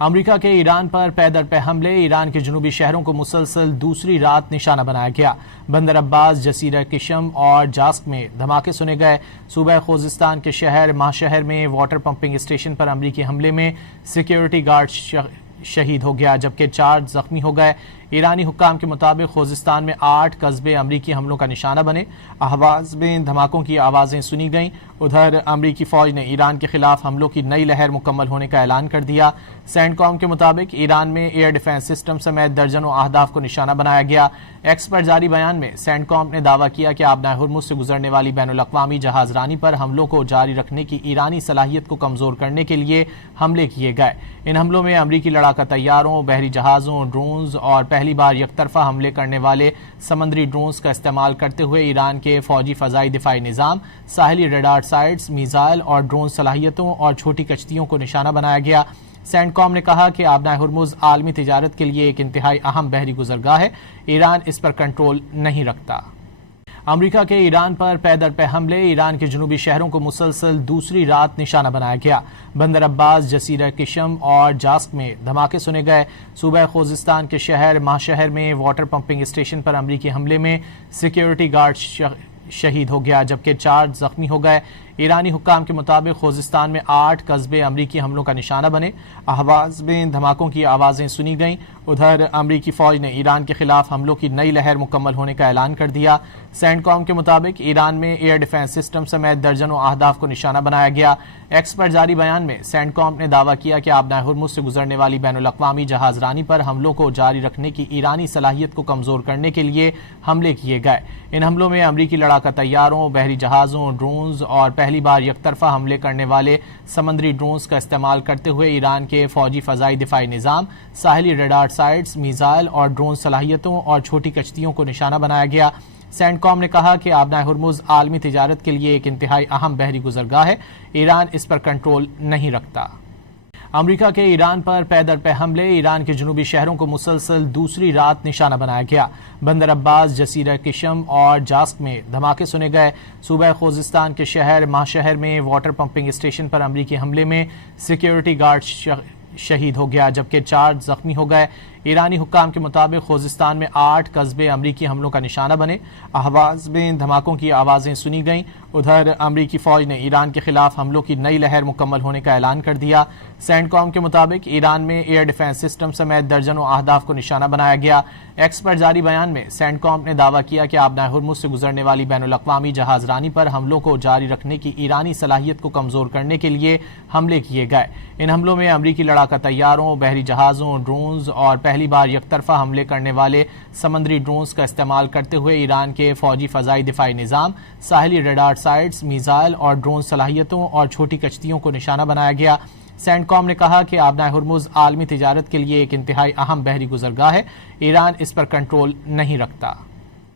امریکہ کے ایران پر پے در پے حملے، ایران کے جنوبی شہروں کو مسلسل دوسری رات نشانہ بنایا گیا۔ بندر عباس، جزیرہ کشم اور جاسک میں دھماکے سنے گئے۔ صوبہ خوزستان کے شہر ماہشہر میں واٹر پمپنگ اسٹیشن پر امریکی حملے میں سیکیورٹی گارڈ شہید ہو گیا جبکہ 4 زخمی ہو گئے۔ ایرانی حکام کے مطابق خوزستان میں 8 قصبے امریکی حملوں کا نشانہ بنے۔ اہواز میں دھماکوں کی آوازیں سنی گئیں۔ ادھر امریکی فوج نے ایران کے خلاف حملوں کی نئی لہر مکمل ہونے کا اعلان کر دیا۔ سینٹ کام کے مطابق ایران میں ایئر ڈیفنس سسٹم سمیت درجنوں اہداف کو نشانہ بنایا گیا۔ ایکس پر جاری بیان میں سینٹ کام نے دعویٰ کیا کہ آبنائے ہرمز سے گزرنے والی بین الاقوامی جہاز رانی پر حملوں کو جاری رکھنے کی ایرانی صلاحیت کو کمزور کرنے کے لیے حملے کیے گئے۔ ان حملوں میں امریکی لڑاکا طیاروں، بحری جہازوں، ڈرونز اور پہلی بار یک طرفہ حملے کرنے والے سمندری ڈرونز کا استعمال کرتے ہوئے ایران کے فوجی فضائی دفاعی نظام، ساحلی ریڈار سائٹس، میزائل اور ڈرون صلاحیتوں اور چھوٹی کشتیوں کو نشانہ بنایا گیا۔ سینٹ کام نے کہا کہ آبنائے ہرمز عالمی تجارت کے لیے ایک انتہائی اہم بحری گزرگاہ ہے، ایران اس پر کنٹرول نہیں رکھتا۔ امریکہ کے ایران پر پے در پے حملے، ایران کے جنوبی شہروں کو مسلسل دوسری رات نشانہ بنایا گیا۔ بندر عباس، جزیرہ کشم اور جاسک میں دھماکے سنے گئے۔ صوبہ خوزستان کے شہر ماہشہر میں واٹر پمپنگ اسٹیشن پر امریکی حملے میں سیکیورٹی گارڈ شہید ہو گیا جبکہ 4 زخمی ہو گئے۔ ایرانی حکام کے مطابق خوزستان میں 8 قصبے امریکی حملوں کا نشانہ بنے۔ اہواز میں دھماکوں کی آوازیں سنی گئیں۔ ادھر امریکی فوج نے ایران کے خلاف حملوں کی نئی لہر مکمل ہونے کا اعلان کر دیا۔ سینٹ کام کے مطابق ایران میں ایئر ڈیفنس سسٹم سمیت درجنوں اہداف کو نشانہ بنایا گیا۔ ایکس پر جاری بیان میں سینٹ کام نے دعویٰ کیا کہ آبنائے ہرمز سے گزرنے والی بین الاقوامی جہاز رانی پر حملوں کو جاری رکھنے کی ایرانی صلاحیت کو کمزور کرنے کے لیے حملے کیے گئے۔ ان حملوں میں امریکی لڑاکا طیاروں، بحری جہازوں، ڈرونز اور پہلی بار یک طرفہ حملے کرنے والے سمندری ڈرونز کا استعمال کرتے ہوئے ایران کے فوجی فضائی دفاعی نظام، ساحلی ریڈار سائٹس، میزائل اور ڈرون صلاحیتوں اور چھوٹی کشتیوں کو نشانہ بنایا گیا۔ سینٹ کام نے کہا کہ آبنائے ہرمز عالمی تجارت کے لیے ایک انتہائی اہم بحری گزرگاہ ہے، ایران اس پر کنٹرول نہیں رکھتا۔ امریکہ کے ایران پر پے در پے حملے، ایران کے جنوبی شہروں کو مسلسل دوسری رات نشانہ بنایا گیا۔ بندر عباس، جزیرہ کشم اور جاسک میں دھماکے سنے گئے۔ صوبہ خوزستان کے شہر ماہشہر میں واٹر پمپنگ اسٹیشن پر امریکی حملے میں سیکیورٹی گارڈ شہید ہو گیا جبکہ 4 زخمی ہو گئے۔ ایرانی حکام کے مطابق خوزستان میں 8 قصبے امریکی حملوں کا نشانہ بنے۔ اہواز میں دھماکوں کی آوازیں سنی گئیں۔ ادھر امریکی فوج نے ایران کے خلاف حملوں کی نئی لہر مکمل ہونے کا اعلان کر دیا۔ سینٹ کام کے مطابق ایران میں ایئر ڈیفنس سسٹم سمیت درجنوں اہداف کو نشانہ بنایا گیا۔ ایکس پر جاری بیان میں سینٹ کام نے دعویٰ کیا کہ آبنائے ہرمز سے گزرنے والی بین الاقوامی جہاز رانی پر حملوں کو جاری رکھنے کی ایرانی صلاحیت کو کمزور کرنے کے لیے حملے کیے گئے۔ ان حملوں میں امریکی لڑاکا طیاروں، بحری جہازوں، ڈرونز اور پہلی بار یک طرفہ حملے کرنے والے سمندری ڈرونز کا استعمال کرتے ہوئے ایران کے فوجی فضائی دفاعی نظام، ساحلی ریڈار سائٹس، میزائل اور ڈرون صلاحیتوں اور چھوٹی کشتیوں کو نشانہ بنایا گیا۔ سینٹ کام نے کہا کہ آبنائے ہرمز عالمی تجارت کے لیے ایک انتہائی اہم بحری گزرگاہ ہے، ایران اس پر کنٹرول نہیں رکھتا۔